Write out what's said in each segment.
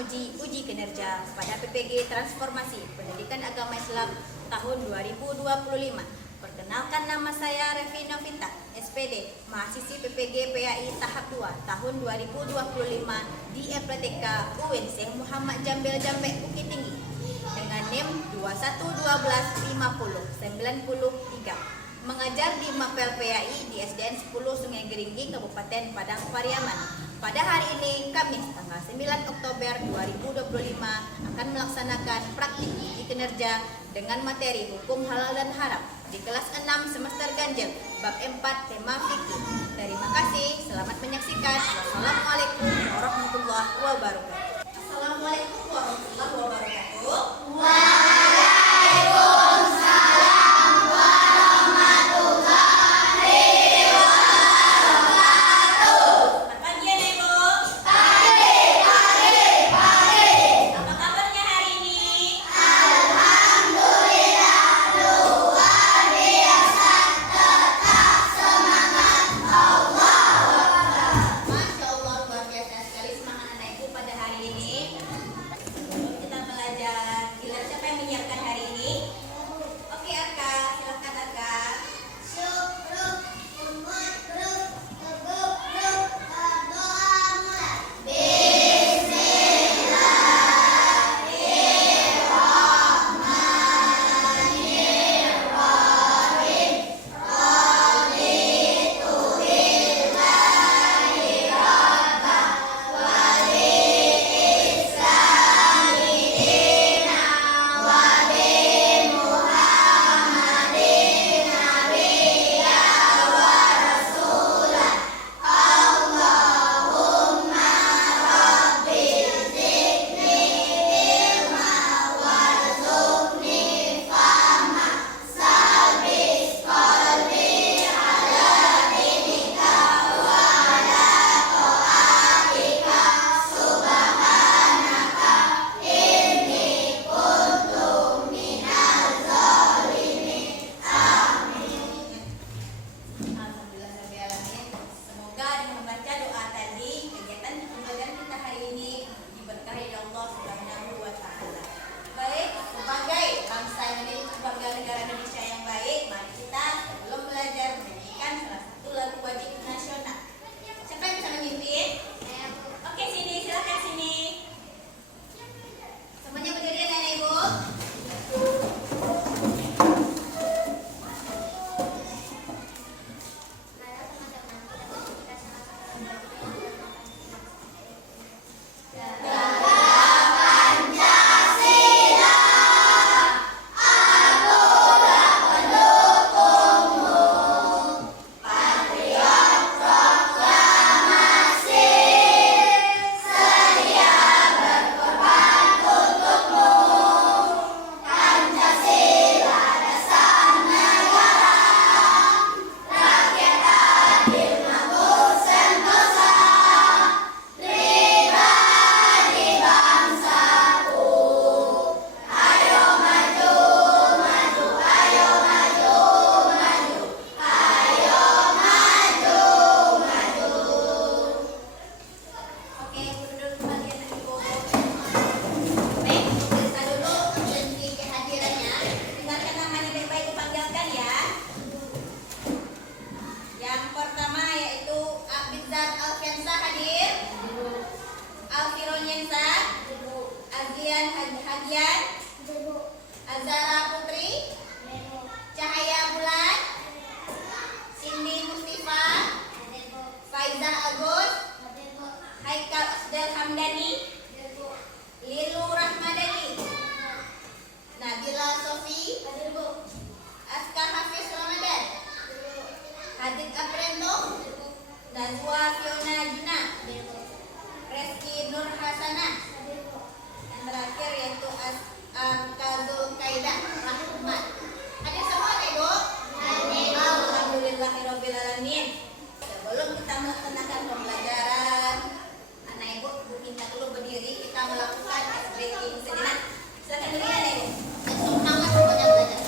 menguji uji kinerja pada PPG Transformasi Pendidikan Agama Islam tahun 2025. Perkenalkan, nama saya Revi Novita, SPD, mahasiswi PPG PAI tahap 2 tahun 2025 di FPTK UIN Syekh Muhammad Jambil Jambe Bukit Tinggi dengan NIM 21125093. Mengajar di Mapel PAI di SDN 10 Sungai Geringgi, Kabupaten Padang Pariaman. Pada hari ini, Kamis, tanggal 9 Oktober 2025, akan melaksanakan praktik uji kinerja dengan materi Hukum Halal dan Haram di kelas 6 semester ganjil, bab 4, tema fikih. Terima kasih, selamat menyaksikan. Wassalamualaikum warahmatullahi wabarakatuh. Assalamualaikum warahmatullahi wabarakatuh. Azara Putri, Cahaya Bulan, Cindy Mustifa, Faiza Agus, Haikal Asdal Hamdani, Lilu Rahmadani, Nabila Sofi, Aska Hafiz Ramadan, Hadid Aprendo, Nazwa Fiona Juna, Reski Nur Hasanah, yang terakhir yaitu Kazul Kaida Rahmat. Ada semua nih, Bu? Alhamdulillahirabbil alamin. Sebelum kita melaksanakan pembelajaran, anak ibu minta dulu berdiri, kita melakukan ice breaking sejenak. Silakan berdiri, Ibu. Semangat semuanya belajar.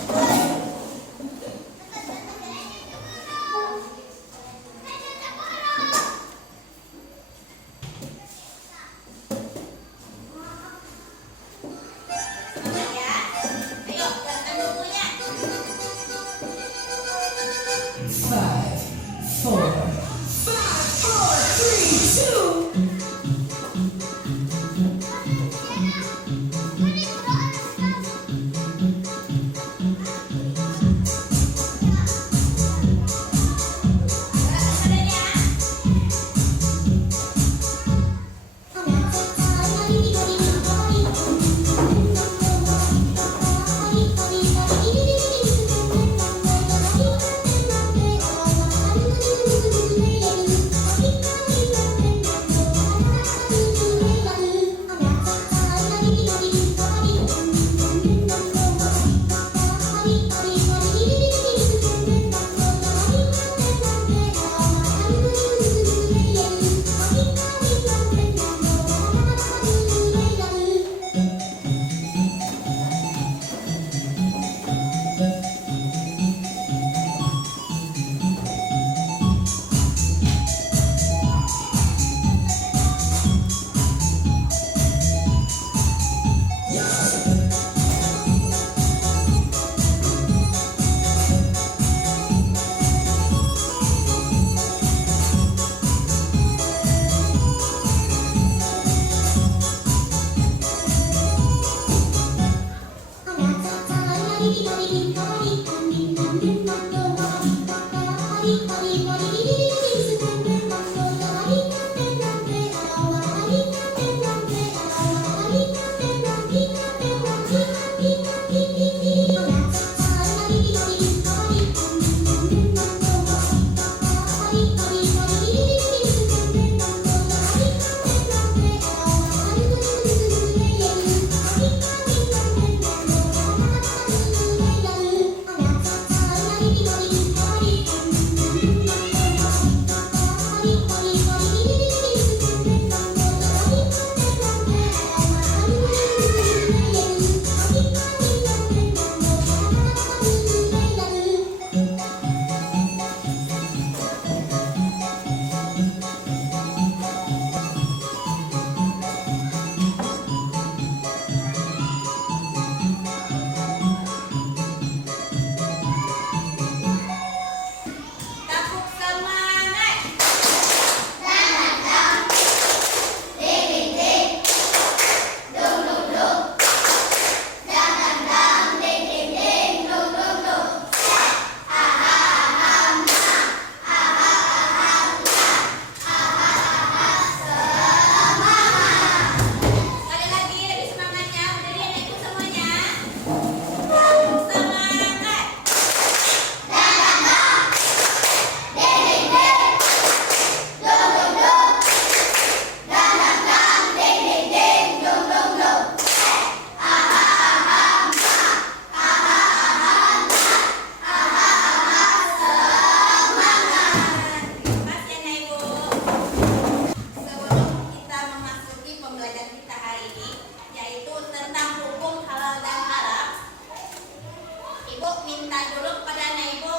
minta dulu kepada anak ibu,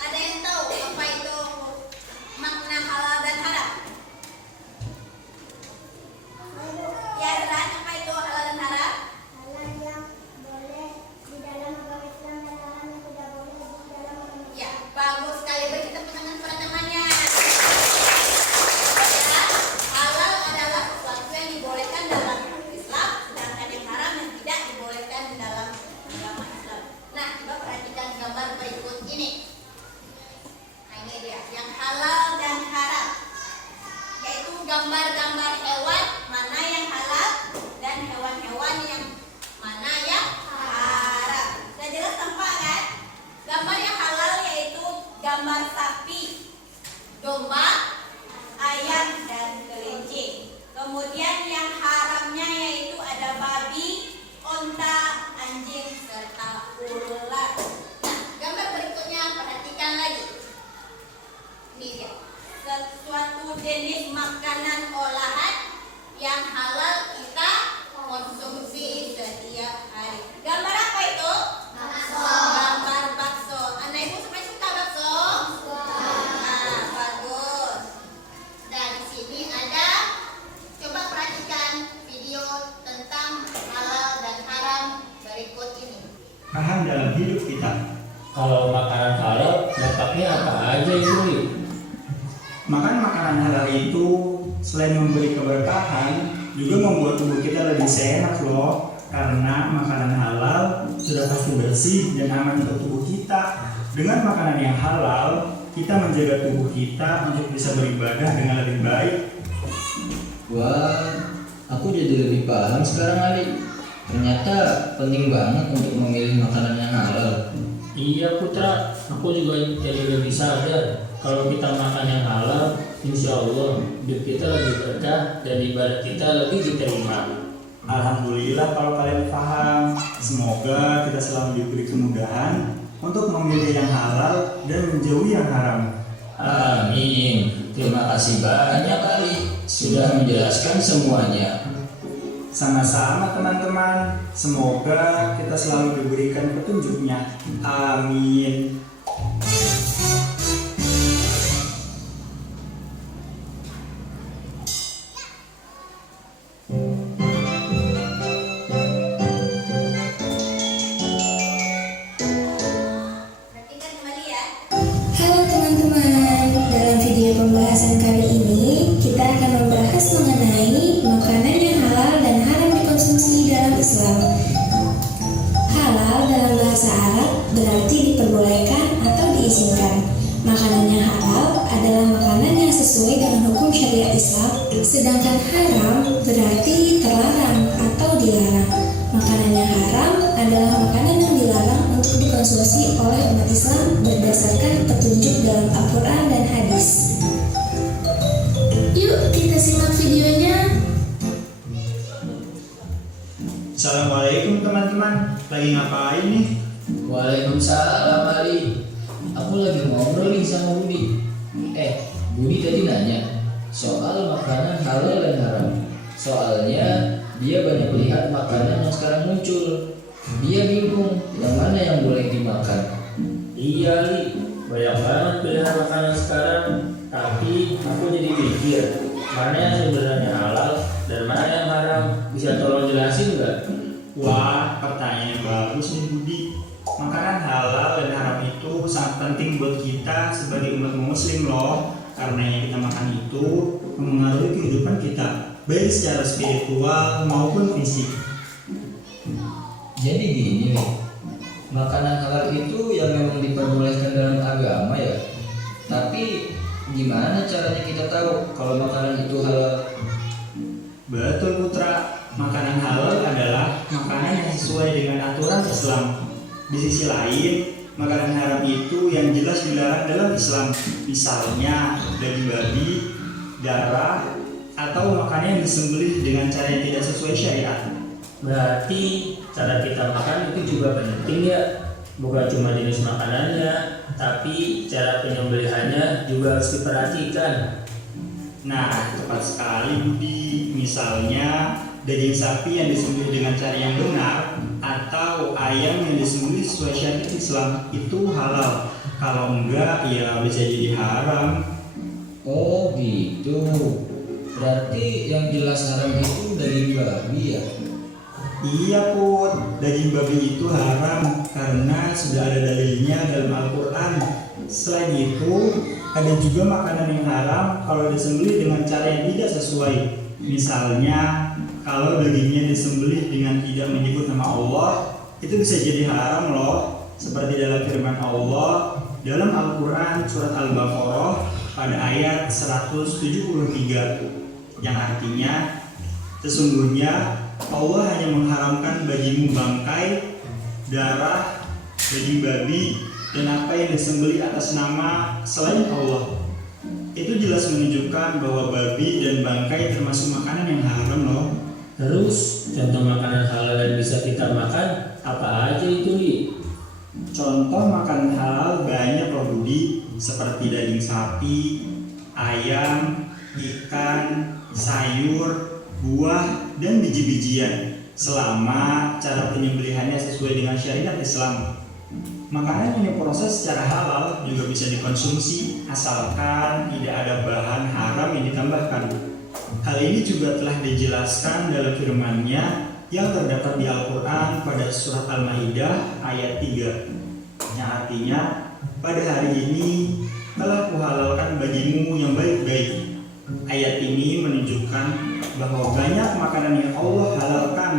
ada yang tahu apa itu makna halal dan haram? Ya, Ran, apa itu halal dan haram? Halal yang boleh di dalam agama Islam dan haram yang tidak boleh di dalam agama Islam. Ya, bagus sekali. Beri kita tangan pada temannya. Ya, halal adalah sesuatu yang dibolehkan dalam Islam, sedangkan yang haram yang tidak dibolehkan di dalam agama Islam. Nah, coba perhatikan gambar berikut ini. Nah, ini dia yang halal dan haram, yaitu gambar-gambar hewan mana yang halal dan hewan-hewan yang mana yang haram. Sudah jelas tampak kan? Gambar yang halal yaitu gambar sapi, domba, ayam, dan kelinci. Kemudian yang haramnya yaitu ada babi, onta, anjing, serta ular. Nah, gambar berikutnya perhatikan lagi. Ini dia. Sesuatu jenis makanan olahan yang halal kita konsumsi setiap hari. Gambar apa itu? Bakso. Gambar bakso. Anak ibu sampai suka bakso? Nah, bagus. Dan di sini ada, coba perhatikan video tentang halal dan haram berikut ini. Paham dalam hidup kita. Kalau makanan halal, dampaknya apa aja itu, Li? Makan makanan halal itu selain memberi keberkahan, juga membuat tubuh kita lebih sehat loh. Karena makanan halal sudah pasti bersih dan aman untuk tubuh kita. Dengan makanan yang halal, kita menjaga tubuh kita untuk bisa beribadah dengan lebih baik. Wah, aku jadi lebih paham sekarang, Ali. Ternyata penting banget untuk memilih makanan yang halal. Iya Putra, aku juga jadi lebih sadar kalau kita makan yang halal, insya Allah hidup kita lebih berkah dan ibadah kita lebih diterima. Alhamdulillah kalau kalian paham. Semoga kita selalu diberi kemudahan untuk memilih yang halal dan menjauhi yang haram. Amin. Terima kasih banyak, Ali, sudah menjelaskan semuanya. Sama-sama teman-teman. Semoga kita selalu diberikan petunjuknya. Amin. Perhatikan kembali ya. Halo teman-teman, dalam video pembahasan kali ini kita akan membahas mengenai makanan yang halal dan haram dikonsumsi dalam Islam. Halal dalam bahasa Arab berarti diperbolehkan atau diizinkan. Makanan yang halal adalah makanan yang sesuai dengan hukum syariat Islam, sedangkan haram berarti terlarang atau dilarang. Makanan yang haram adalah makanan yang dilarang untuk dikonsumsi oleh umat Islam berdasarkan petunjuk dalam Al-Quran dan hadis. Yuk kita simak videonya. Assalamualaikum teman-teman. Lagi ngapain nih? Waalaikumsalam, Ali. Aku lagi ngobrol nih sama Budi. Budi tadi nanya soal makanan halal dan haram. Soalnya dia banyak lihat makanan yang sekarang muncul. Dia bingung yang mana yang boleh dimakan. Iya Li, banyak banget pilihan makanan sekarang. Tapi aku jadi mikir, mana yang sebenarnya halal dan mana yang haram. Bisa tolong jelasin nggak? Wah, pertanyaan yang bagus nih Budi. Makanan halal dan haram itu sangat penting buat kita sebagai umat muslim loh. Karena yang kita makan itu mempengaruhi kehidupan kita, baik secara spiritual maupun fisik. Jadi gini nih, makanan halal itu yang memang diperbolehkan dalam agama ya. Tapi gimana caranya kita tahu kalau makanan itu halal? Betul Putra, makanan halal adalah makanan yang sesuai dengan aturan Islam. Di sisi lain, makanan haram itu yang jelas dilarang dalam Islam. Misalnya daging babi, darah, atau makanan yang disembelih dengan cara yang tidak sesuai syariat. Berarti cara kita makan itu juga penting ya. Bukan cuma jenis makanannya, tapi cara penyembelihannya juga harus diperhatikan. Nah, tepat sekali Budi. Misalnya daging sapi yang disembelih dengan cara yang benar atau ayam yang disembelih sesuai syariat Islam itu halal. Kalau enggak ya bisa jadi haram. Oh gitu. Berarti yang jelas haram itu daging babi ya? Iya Put, daging babi itu haram karena sudah ada dalilnya dalam Al-Quran. Selain itu, ada juga makanan yang haram kalau disembelih dengan cara yang tidak sesuai. Misalnya, kalau dagingnya disembelih dengan tidak menyebut nama Allah, itu bisa jadi haram loh. Seperti dalam firman Allah dalam Al-Quran surat Al-Baqarah pada ayat 173 yang artinya, sesungguhnya Allah hanya mengharamkan bagimu bangkai, darah, daging babi, dan apa yang disembelih atas nama selain Allah. Itu jelas menunjukkan bahwa babi dan bangkai termasuk makanan yang haram loh. Terus contoh makanan halal yang bisa kita makan apa aja itu, Li? Contoh makanan halal banyak loh Budi, seperti daging sapi, ayam, ikan, sayur, buah, dan biji-bijian selama cara penyembelihannya sesuai dengan syariat Islam. Makanan yang diproses secara halal juga bisa dikonsumsi asalkan tidak ada bahan haram yang ditambahkan. Hal ini juga telah dijelaskan dalam firman-Nya yang terdapat di Al-Quran pada surat Al-Maidah ayat 3 yang artinya, pada hari ini telah kuhalalkan bagimu yang baik-baik. Ayat ini menunjukkan bahwa banyak makanan yang Allah halalkan,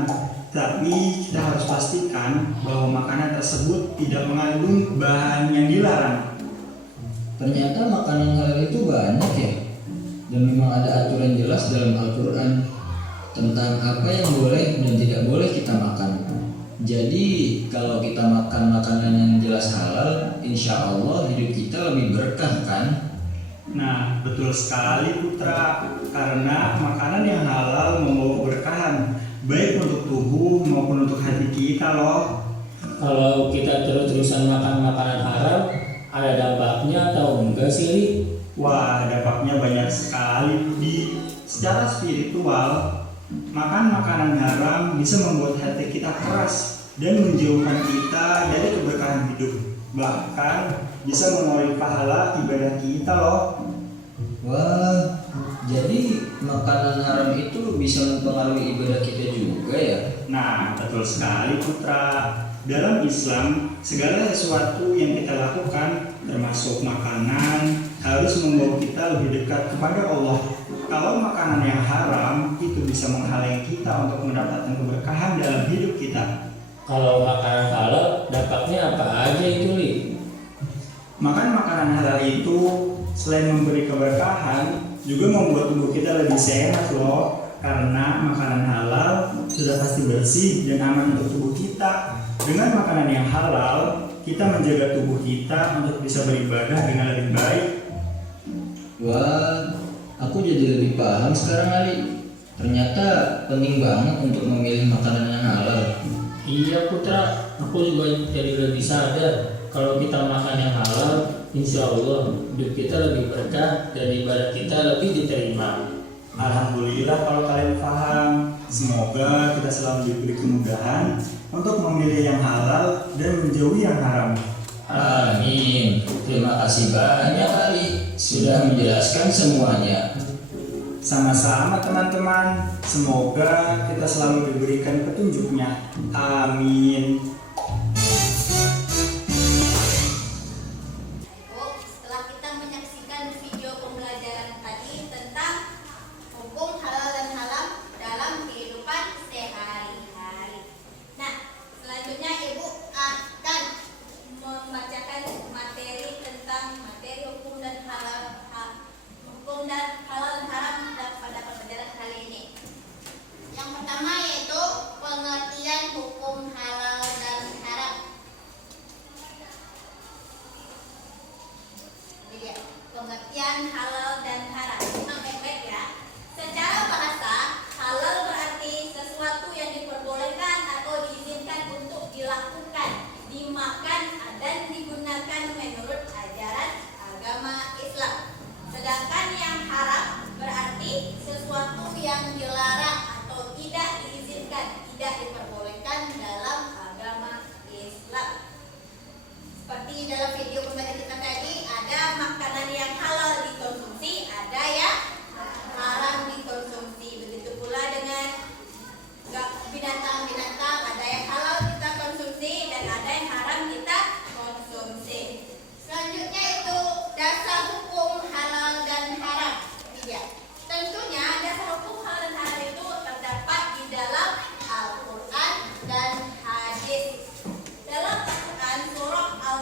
tapi kita harus pastikan bahwa makanan tersebut tidak mengandung bahan yang dilarang. Ternyata makanan halal itu banyak ya. Dan memang ada aturan jelas dalam Al-Quran tentang apa yang boleh dan tidak boleh kita makan. Jadi kalau kita makan makanan yang jelas halal, insya Allah hidup kita lebih berkah kan? Nah, betul sekali Putra, karena makanan yang halal membawa keberkahan, baik untuk tubuh maupun untuk hati kita loh. Kalau kita terus-terusan makan makanan haram, ada dampaknya atau enggak sih, Li? Wah, dampaknya banyak sekali Budi. Secara spiritual, makan makanan haram bisa membuat hati kita keras dan menjauhkan kita dari keberkahan hidup. Bahkan bisa mengurangi pahala ibadah kita loh. Wah, jadi makanan haram itu bisa mempengaruhi ibadah kita juga ya? Nah, betul sekali Putra. Dalam Islam, segala sesuatu yang kita lakukan, termasuk makanan, harus membawa kita lebih dekat kepada Allah. Kalau makanan yang haram, itu bisa menghalangi kita untuk mendapatkan keberkahan dalam hidup kita. Kalau makanan halal, dampaknya apa aja itu, Li? Makan makanan halal itu selain memberi keberkahan, juga membuat tubuh kita lebih sehat loh. Karena makanan halal sudah pasti bersih dan aman untuk tubuh kita. Dengan makanan yang halal, kita menjaga tubuh kita untuk bisa beribadah dengan lebih baik. Wah, aku jadi lebih paham sekarang Ali. Ternyata penting banget untuk memilih makanan yang halal. Iya Putra, aku juga jadi lebih sadar kalau kita makan yang halal, insya Allah hidup kita lebih berkah dan ibadah kita lebih diterima. Alhamdulillah kalau kalian paham. Semoga kita selalu diberi kemudahan untuk memilih yang halal dan menjauhi yang haram. Amin. Terima kasih banyak Ali sudah menjelaskan semuanya. Sama-sama teman-teman. Semoga kita selalu diberikan petunjuknya. Amin. Setelah kita menyaksikan video pembelajaran tadi tentang hukum halal dan haram dalam kehidupan sehari-hari. Nah, selanjutnya Ibu akan membacakan materi tentang materi hukum dan halal dan haram pada pembelajaran kali ini. Yang pertama yaitu pengertian hukum halal dan haram. Ini dia, pengertian halal dan haram. Simak baik-baik ya. Secara bahasa, halal berarti sesuatu yang diperbolehkan atau diizinkan untuk dilakukan, dimakan, dan digunakan menurut ajaran agama Islam. Sedangkan yang haram berarti sesuatu yang dilarang atau tidak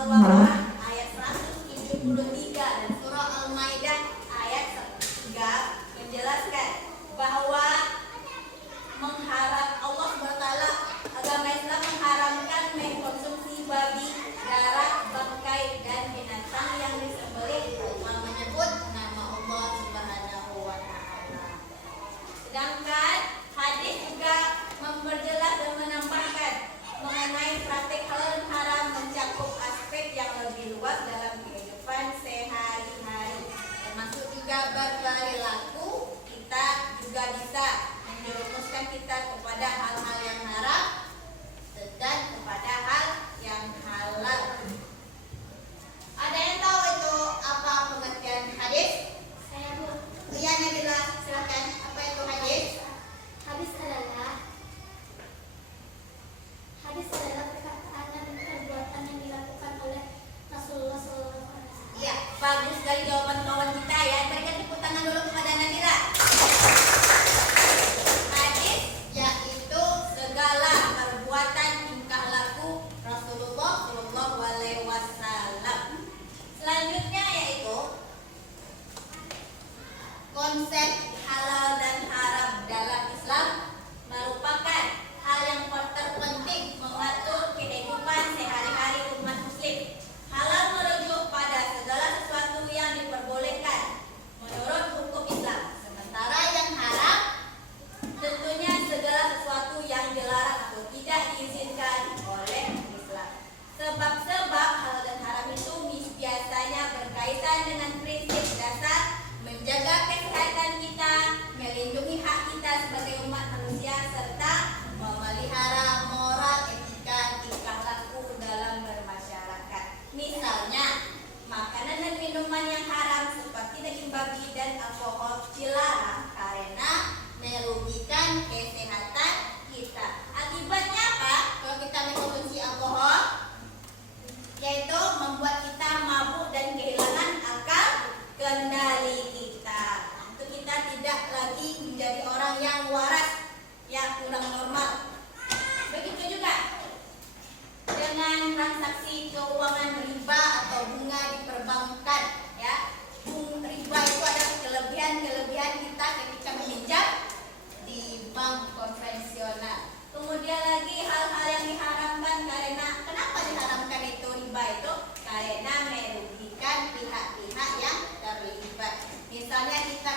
Al-Baqarah ayat 173 dan surah Al-Maidah ayat 3 menjelaskan bahwa Allah SWT, agama Islam mengharamkan mengkonsumsi babi, darah, bangkai dan binatang yang disembelih tanpa menyebut nama Allah Subhanahu wa taala. Sedangkan hadis juga memperjelas dan menambahkan mengenai praktik halal dan haram mencakup aspek yang lebih luas dalam kehidupan sehari-hari, termasuk juga berperilaku. Kita juga bisa menjerumuskan kita kepada hal-hal yang haram dan kepada hal yang halal. Ada yang tahu itu apa pengertian hadis? Saya Bu. Iya, Nabila, silakan. Apa itu hadis? Hadis adalah perkataan dan perbuatan yang dilakukan oleh Rasulullah SAW. Iya, bagus sekali jawaban kawan kita ya. Berikan tepuk tangan dulu kepada Nabila. Hadis yaitu segala perbuatan tingkah laku Rasulullah SAW. Selanjutnya yaitu konsep halal dan haram dalam Islam merupakan hal yang terpenting mengatur kehidupan sehari-hari umat muslim. Halal merujuk pada segala sesuatu yang diperbolehkan menurut hukum Islam, sementara yang haram tentunya segala sesuatu yang dilarang atau tidak diizinkan oleh Islam. Sebab-sebab halal dan haram itu biasanya berkaitan dengan prinsip dasar menjaga kesehatan kita, melindungi hak kita sebagai umat manusia, serta memelihara moral, etika, tingkah laku dalam bermasyarakat. Misalnya, makanan dan minuman yang haram seperti daging babi dan alkohol dilarang karena merugikan kesehatan kita. Akibatnya apa? Kalau kita mengkonsumsi alkohol, yaitu membuat kita mabuk dan kehilangan akal kendali kita. Untuk kita tidak lagi menjadi orang yang waras, yang kurang normal. Begitu juga dengan transaksi keuangan riba atau bunga di perbankan, ya. Riba itu adalah kelebihan kita ketika meminjam di bank konvensional. Kemudian lagi hal-hal yang diharamkan karena kenapa diharamkan itu riba itu? Karena merugikan pihak-pihak yang terlibat. Misalnya kita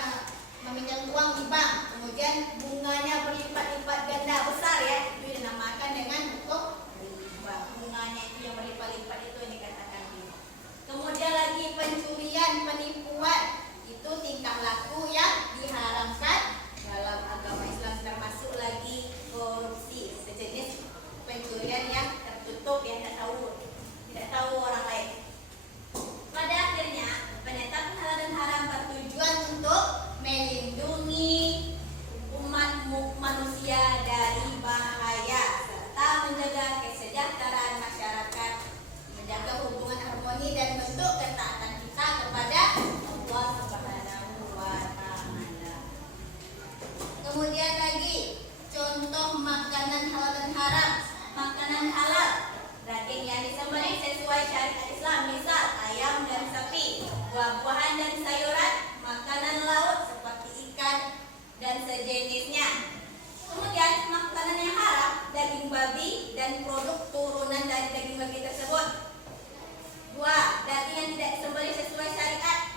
meminjam uang di bank, kemudian bunganya berlipat-lipat ganda besar, ya, itu dinamakan dengan hukum riba. Bunganya itu yang berlipat-lipat itu yang dikatakan riba. Kemudian lagi pencurian, penipuan, itu tingkah laku yang diharamkan dalam agama Islam, termasuk lagi korupsi, sejenis pencurian yang tertutup, yang tidak tahu orang lain. Pada akhirnya, penetapan halal dan haram bertujuan untuk melindungi umat manusia dari bahaya serta menjaga kesejahteraan masyarakat, menjaga hubungan harmoni dan bentuk ketaatan kita kepada Allah Subhanahu wa taala. Kemudian lagi contoh makanan halal dan haram. Makanan halal, daging yang disembelih sesuai syariat Islam, misal ayam dan sapi, buah-buahan dan sayuran, makanan laut seperti ikan dan sejenisnya. Kemudian makanan yang haram, daging babi dan produk turunan dari daging babi tersebut. 2. Daging yang tidak disembelih sesuai syariat,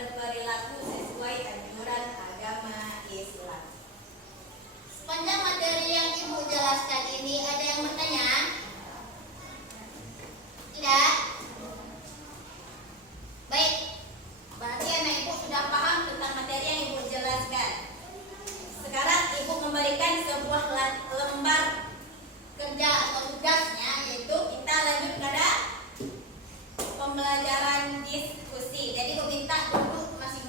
berperilaku sesuai anjuran agama Islam. Sepanjang materi yang Ibu jelaskan ini, ada yang bertanya? Tidak? Baik, berarti anak ibu sudah paham tentang materi yang ibu jelaskan. Sekarang ibu memberikan sebuah lembar kerja atau tugasnya, yaitu kita lanjut pada pembelajaran diskusi. Jadi ibu minta duduk masing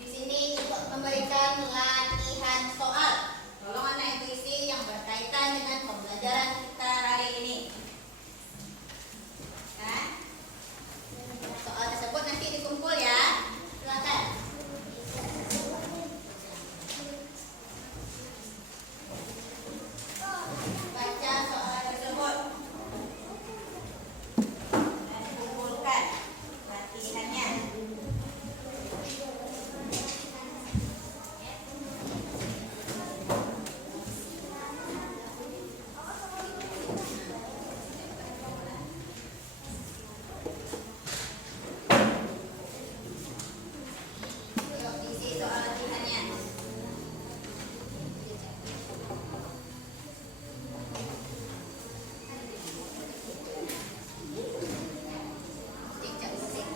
di sini untuk memberikan latihan soal. Tolong anak ibu isi yang berkaitan dengan pembelajaran kita hari ini. Nah, soal tersebut nanti dikumpul ya. Silakan. Baca soal tersebut dan kumpulkan latihannya. Yuk, isi soal latihannya. Cek musik.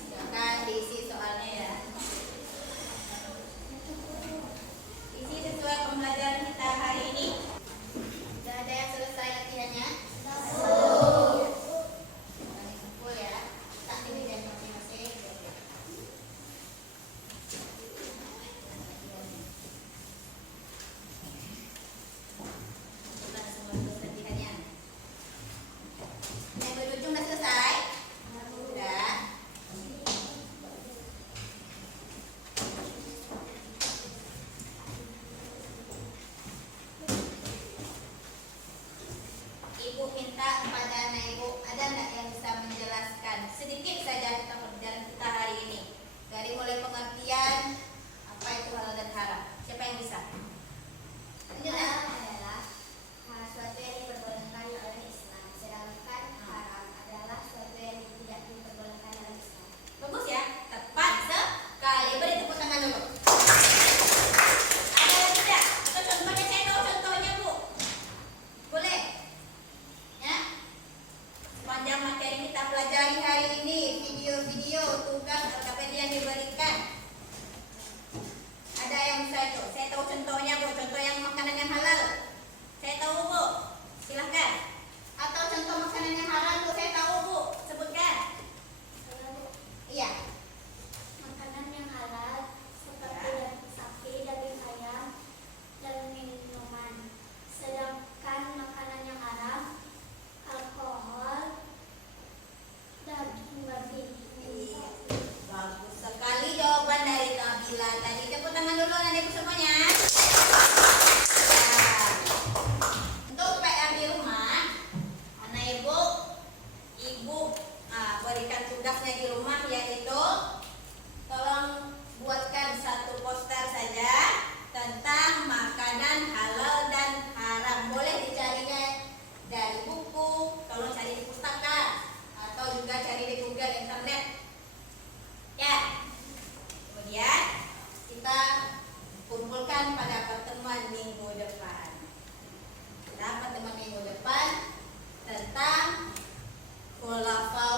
Silakan diisi soalnya ya. Isi sesuai pembelajaran kita hari ini. Sudah ada yang selesai latihannya? Kumpul ya. Tak di meja masing-masing. Sudah semua tugas latihannya. Yang berujung sudah selesai? Sudah. Ibu minta kepada anak ibu, ada nggak yang bisa menjelaskan sedikit saja tentang pelajaran kita hari ini, dari mulai pengertian apa itu halal dan haram. Siapa yang bisa? Halal adalah suatu yang diperbolehkan oleh Islam, sedangkan haram adalah suatu yang tidak diperbolehkan oleh Islam. Bagus ya, tepat sekali. Beri tepuk tangan dulu. Ada yang tidak? Atau contohnya, saya tahu contohnya bu. Boleh? Ya. Sepanjang materi kita pelajari hari ini, video-video, tugas, LKPD yang diberikan. Ada yang bisa itu? Saya tahu contohnya bu, contoh yang makanan yang halal. Saya tahu bu, silahkan. Atau contoh makanan yang haram bu, saya tahu bu, sebutkan. Iya. Makanan yang halal seperti daging sapi, daging ayam, dan minuman. Sedangkan makanan yang haram, alkohol, daging babi. Bagus sekali jawaban dari Nabila tadi. Tepuk tangan dulu anak ibu semuanya. Nah, untuk PR di rumah, anak ibu berikan tugasnya di rumah, yaitu tolong buatkan satu poster saja tentang makanan halal dan haram. Boleh dicarinya dari buku, tolong cari di pustaka, atau juga cari di Google internet. Ya. Kemudian kita kumpulkan pada pertemuan minggu depan. Pertemuan minggu depan tentang khulafa